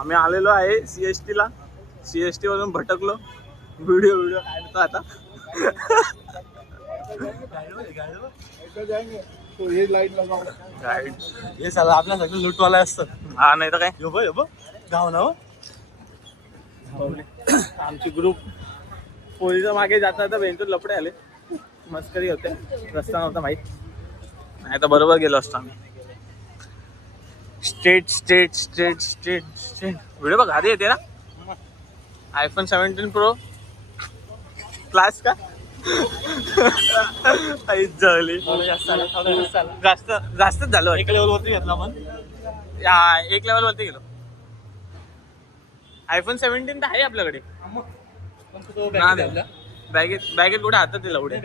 आम्ही आलेलो आहे CST ला. CST वरून भटकलो. व्हिडिओ काढतो आता. गाईड हे साला आपल्या सगळं लुटवाला असतं. हा नाही तर काय. गाव ना आमची ग्रुप पोलीच्या मागे जाता जाता बेंचवर लपडे आले. मस्करी होते. रस्ता नव्हता माहीत. नाही तर बरोबर गेलो असतो आम्ही. स्ट्रेट व्हिडिओ बघ आधी येते ना. iPhone 17 Pro क्लास का. झाली जास्तच झालं. एक लेवल वरती घेतला पण एक लेवल वरती गेलो. iPhone 17 तर आहे आपल्याकडे. बॅगेत कुठे हातात दिला उड्या.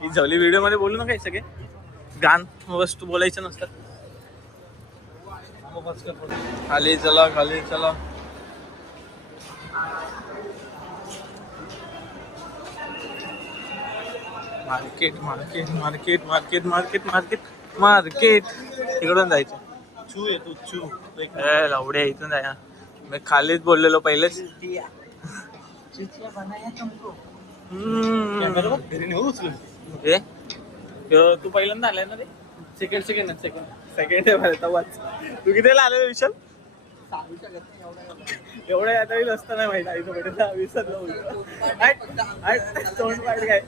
ही झाली व्हिडिओ मध्ये बोलू नका सगळे. गान वस्तू बोलायचं नसतात. खाली चला. मार्केट इकडून जायचं. चू येतो चू लावड्या इथून जाय. मी खालीच बोललेलो पहिलेच. तू पहिल्यांदा आलाय ना रे. सेकंड तू कितीला आलेला विशाल. एवढं आता असतं नाही माहिती. आईचं विसरलो. तोंड पाठ काय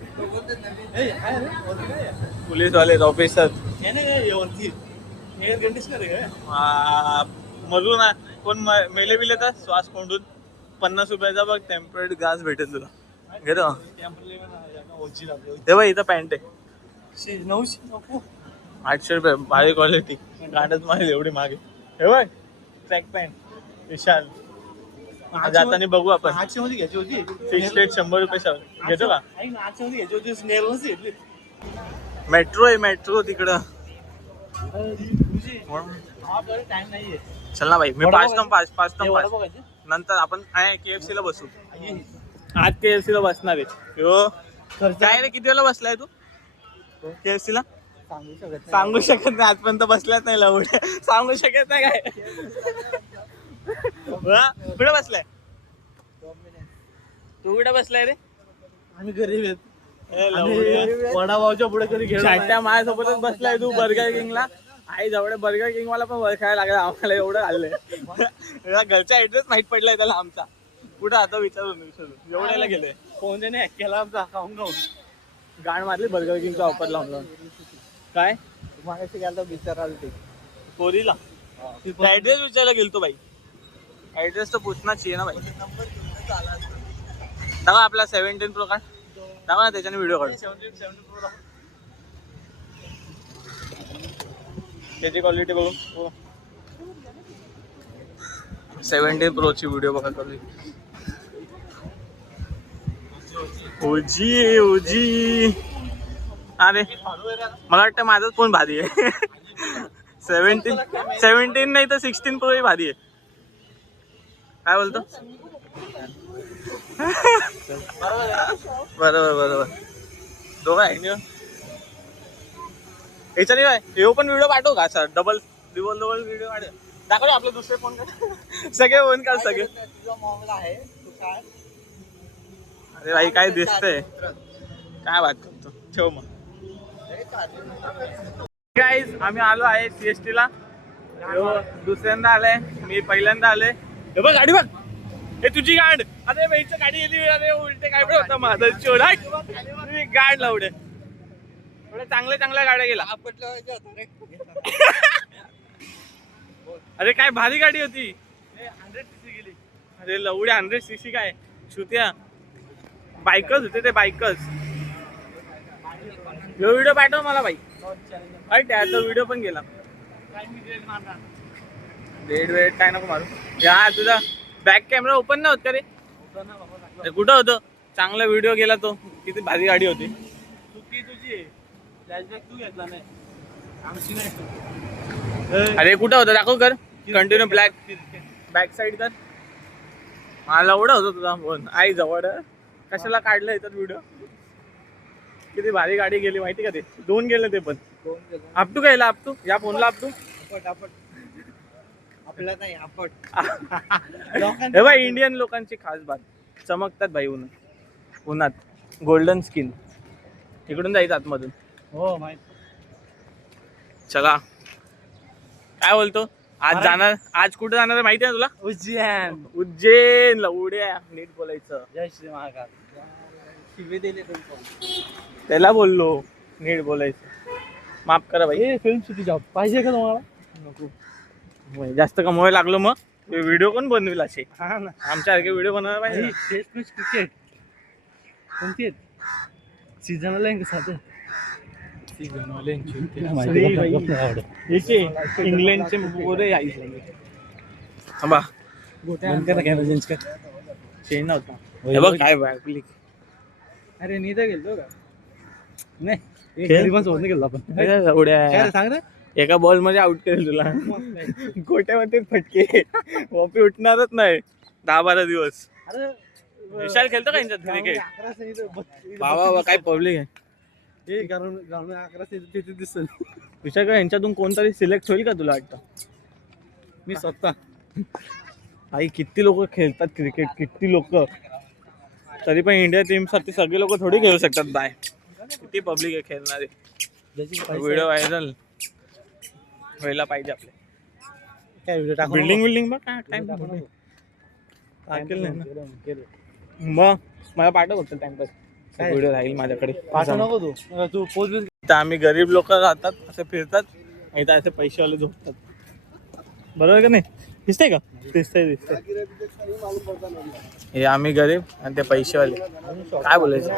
पोलीसवाले ऑफिसर मरू ना. कोण मेले बिले तर श्वास कोंडून 50 रुपयाचा बघ टेम्परेट गॅस भेटेल तुला. घेतो हे बघ इथं पॅन्ट आहे 800 रुपये. भारी क्वालिटी. गाडच मारेल एवढी मागे. हे बघ ट्रॅक पॅन्ट विशाल. जाताना बघू आपण. 800 मध्ये घ्यायची होती. फिक्स रेट 100 रुपये घेतो का. 800 मध्ये घ्यायची होती. स्नेरलच घेतली. मेट्रो तिकडं. टाइम नाहीये. चल ना भाई. मी पाच नंतर आपण KFC ला बसू. आज KFC ला बसणार आहे. काय रे किती वेळा बसलाय तू KFC ला. सांगू शकत नाही. आजपर्यंत बसलाच नाही. लावड सांगू शकत नाही काय. कुठे बसलाय तू. कुठे बसलाय रे. आम्ही गरीब आहेत. वडापावच्या पुढे कधी खेळता. माझ्यासोबतच बसलाय तू बर्गर किंगला. आई जवळ बर्गर किंग मला पण ओळखायला लागला. आम्हाला एवढं खाल्लंय. घरचा ऍड्रेस माहित पडलाय त्याला आमचा. कुठं आता विचारून एवढ्याला गेलोय. फोन त्याने हॅक केला आमचा. खाऊन गाण मारली बर्गर किंगचा ऑफर लावून. काय मागायचं गेलं विचारायला ते कोरीला ऍड्रेस विचारायला गेलतो भाई. ऍड्रेस तर पूछना चाहिए ना भाई. दाखवा आपला 17 Pro कार्ड दाखवा ना. त्याच्याने व्हिडिओ काढ. 17 Pro त्याची क्वालिटी बघू. 17 Pro ची व्हिडिओ बघा चालू. ओजी अरे मला वाटतं माझाच फोन भारी आहे. 17 नाही तर 16 Pro ही भारी आहे. काय बोलतो. बरोबर दोघं आहे ना. याच्याने काय हे पण व्हिडिओ पाठवू का सर. डबल व्हिडिओ काढ. दाखव आपले दुसरे फोन काढ. सगळे फोन काढ सगळे. अरे भाई काय दिसतंय. काय बात करतो. ठेव मग. गाईज आम्ही आलो आहे CST ला. दुसऱ्यांदा आलाय. मी पहिल्यांदा आलोय. हे बघ गाडी बघ. हे तुझी गाड. अरे बाईचं गाडी गेली. अरे उलटे काय पण होता माझा चोडा. गाड लावडे एवढ्या चांगल्या गाड्या गेला. अरे काय भारी गाडी होती. 100cc गेली. अरे लवड्या 100cc काय छुत्या. बायकर्स होते ते बायकर्स. व्हिडिओ पाठव मला भाई. अरे त्याचा व्हिडिओ पण गेला. वेट काय नको मारू. या तुझा बॅक कॅमेरा ओपन नाही होत का रे. कुठं होतं. चांगला व्हिडिओ गेला तो. किती भारी गाडी होती. तुझी फ्लॅशबॅक तू घेतला नाही. आमची नाही. अरे कुठं होतं दाखव कर. कंटिन्यू ब्लॅक बॅक साईड कर. मला एवढं होतं तुझा फोन. आई जवळ कशाला काढलं याच्यात व्हिडिओ. किती भारी गाडी गेली माहिती का ते 2 गेले ते पण आपटू गेला आपटू या फोनला आपटू आपल्याला नाही आपट हे बघ इंडियन लोकांची खास बात चमकतात भाई उन्हात गोल्डन स्किन इकडून जायचं आतमधून हो माहिती चला काय बोलतो आज जाणार आज कुठे जाणार आहे माहिती आहे तुला उज्जैन उड्या नीट बोलायचं जय श्री महाकाल शिवे दिले त्याला बोललो नीट बोलायचं माफ करा भाई फिल्म सिटी जॉब पाहिजे का तुम्हाला नको जास्त कमवायला लागलो मग व्हिडिओ कोण बनवेल असे हा ना आमच्यासारखे व्हिडिओ बनवायला पाहिजे टेस्ट मॅच क्रिकेट कोणती आहेत सीझनला आहे का साधं इंग्लंडचे पोरे थांबा चेन नव्हता हे बघ काय आपली अरे नीदा गेलो का नाही पण सोडून गेलो आपण उड्या सांग रे एका बॉल मध्ये आउट करेल तुला गोट्यामध्ये फटके वॉपी उठणारच नाही 10-12 दिवस विशाल खेळतो का यांच्यात क्रिकेट बाबा काय पब्लिक आहे हे ग्राउंड 11 तिथे दिसेल विशाल का यांच्यातून कोणतरी सिलेक्ट होईल का तुला वाटतं मी स्वतः आई किती लोक खेळतात क्रिकेट किती लोक तरी पण इंडिया टीम साठी सगळे लोक थोडी खेळू शकतात बाय किती पब्लिक आहे खेळणारे व्हिडिओ व्हायरल व्हायला पाहिजे आपले काय व्हिडिओ टाकू बिल्डिंग बघ काय टाइम मग मला पाठव फक्त टाइमपास व्हिडिओ राहील माझ्याकडे पाठव नको तू पोस्ट तर आम्ही गरीब लोक राहतात असे फिरतात आणि तर असे पैसेवाले झोपतात बरोबर का नाही दिसतंय का दिसतंय हे आम्ही गरीब आणि ते पैसेवाले काय बोलायचं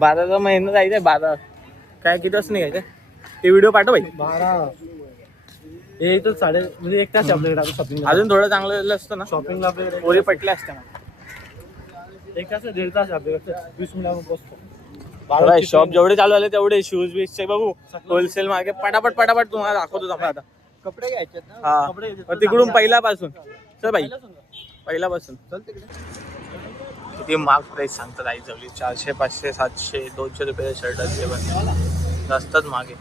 12चा महिना जायचंय 12 काय किती वाजता निघायचं ते व्हिडिओ पाठव भाई 12 हे तर साडे म्हणजे 1 तास आपल्याकडे शॉपिंग अजून थोडं चांगलं झालं असतं ना शॉपिंगला आपल्याकडे पोरी पटल्या असत्या मला 1 तास 1.5 तास आपल्याकडे 20 मिनिटांमध्ये पोहोचतो शॉप जेवढे चालू झाले तेवढे शूज बीजचे बघू होलसेल मार्केट पटापट तुम्हाला दाखवतो आपण आता कपडे घ्यायचे हा तिकडून पहिल्यापासून चल भाई पहिल्यापासून किती मार्क प्राइस सांगतात आई जवळी 400 500 700 200 रुपये शर्ट असते पण जास्तच मागे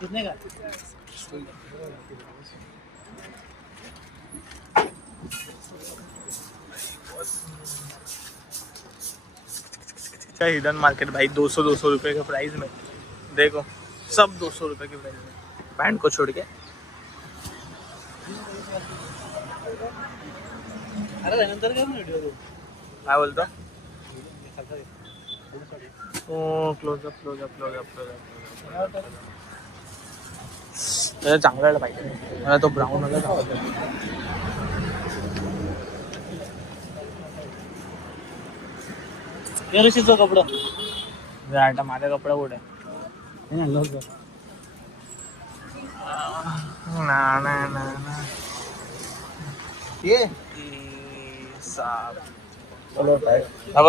कितने का हिडन मार्केट भाई 200 रुपए का प्राइस में देखो सब 200 रुपए की प्राइस में पैंट को छोड़ के अरे नंतर काय व्हिडिओ काय बोलतो क्लोजअप त्याला चांगला पाहिजे मला तो ब्राऊन होता केरशीचा कपडा आता माझा कपडा कुठे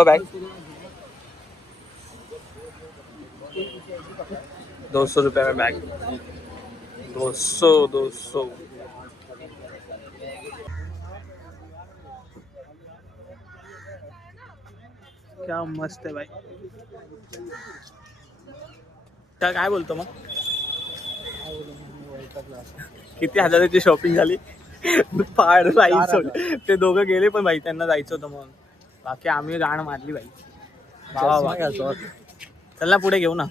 बॅग 200 रुपये में बैग 200 क्या मस्त है भाई त्या काय बोलतो मग किती हजाराची शॉपिंग झाली फार जायचं ते दोघं गेले पण भाई त्यांना जायचं होतं म्हणून बाकी आम्ही गाण मारली भाई चल ना पुढे घेऊ ना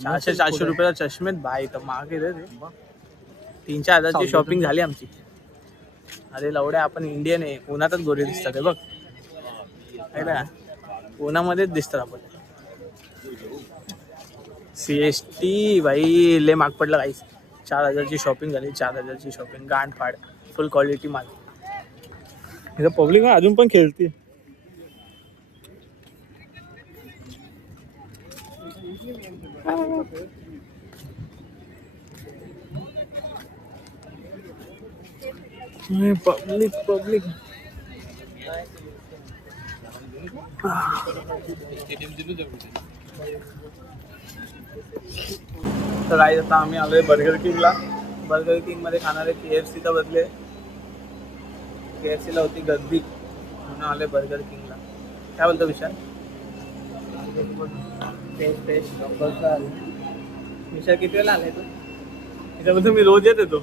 400 रुपयाचा चष्मेत भाई तर मागे रे 3-4 हजारची शॉपिंग झाली आमची अरे लवड्या आपण इंडियन आहे उन्हातच गोरे दिसतात बघ ना उन्हामध्येच दिसतात आपण CST भाई ले माग पडलं काहीच 4 हजारची शॉपिंग झाली 4 हजारची शॉपिंग गांड फाड फुल क्वालिटी माल इथं पब्लिक अजून पण खेळते पब्लिक तर काय आता आम्ही आलोय बर्गर किंगला. बर्गर किंग मध्ये खाणारे KFC तर बदले. KFC ला होती गर्दी म्हणून आलोय बर्गर किंगला. काय बोलतो विशाल? विशाल किती वेळा आलाय तू? त्याच्याबद्दल मी रोज येत येतो.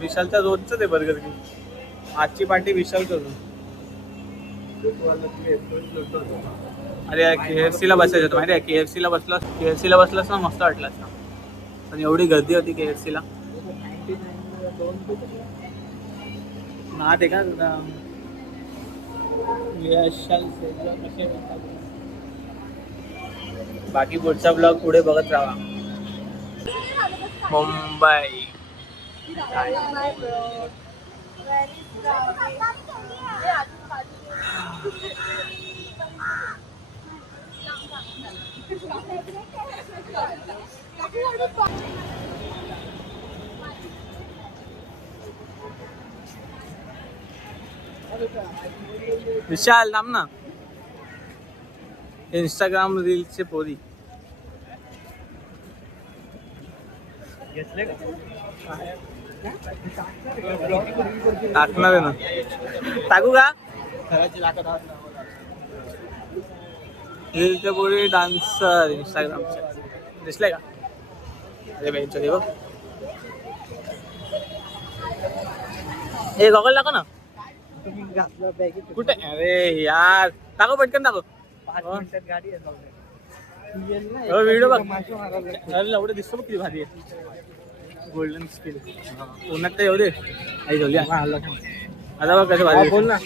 विशालचा रोजच आहे बर्गर किंग. आजची पार्टी विशाल करू. अरे KFC ला बसायचं होतं माहिती आहे. KFC ला बसलास ना मस्त वाटलं असतं. पण एवढी गर्दी होती KFC ला. नाद आहे का तुझा? बाकी पुढचा ब्लॉग पुढे बघत राहा. मुंबई विशाल नाम ना. इंस्टाग्राम रील्सचे पोरी टाकणार आहे ना. टाकू का? रील्सचे पोरी डान्सर इंस्टाग्रामचे दिसले का? अरे बेंच बघ. हे गॉगल टाका ना. कुठे? अरे यार टाको पटकन टाको. 5 मिनिटात गाडी आहे. व्हिडिओ बघ. अरे एवढं दिसतो बघ किती भारी आहे. गोल्डन स्किल उन्हात तर येऊ दे. आई जाऊया आता बघ कसं भारी. बोल ना.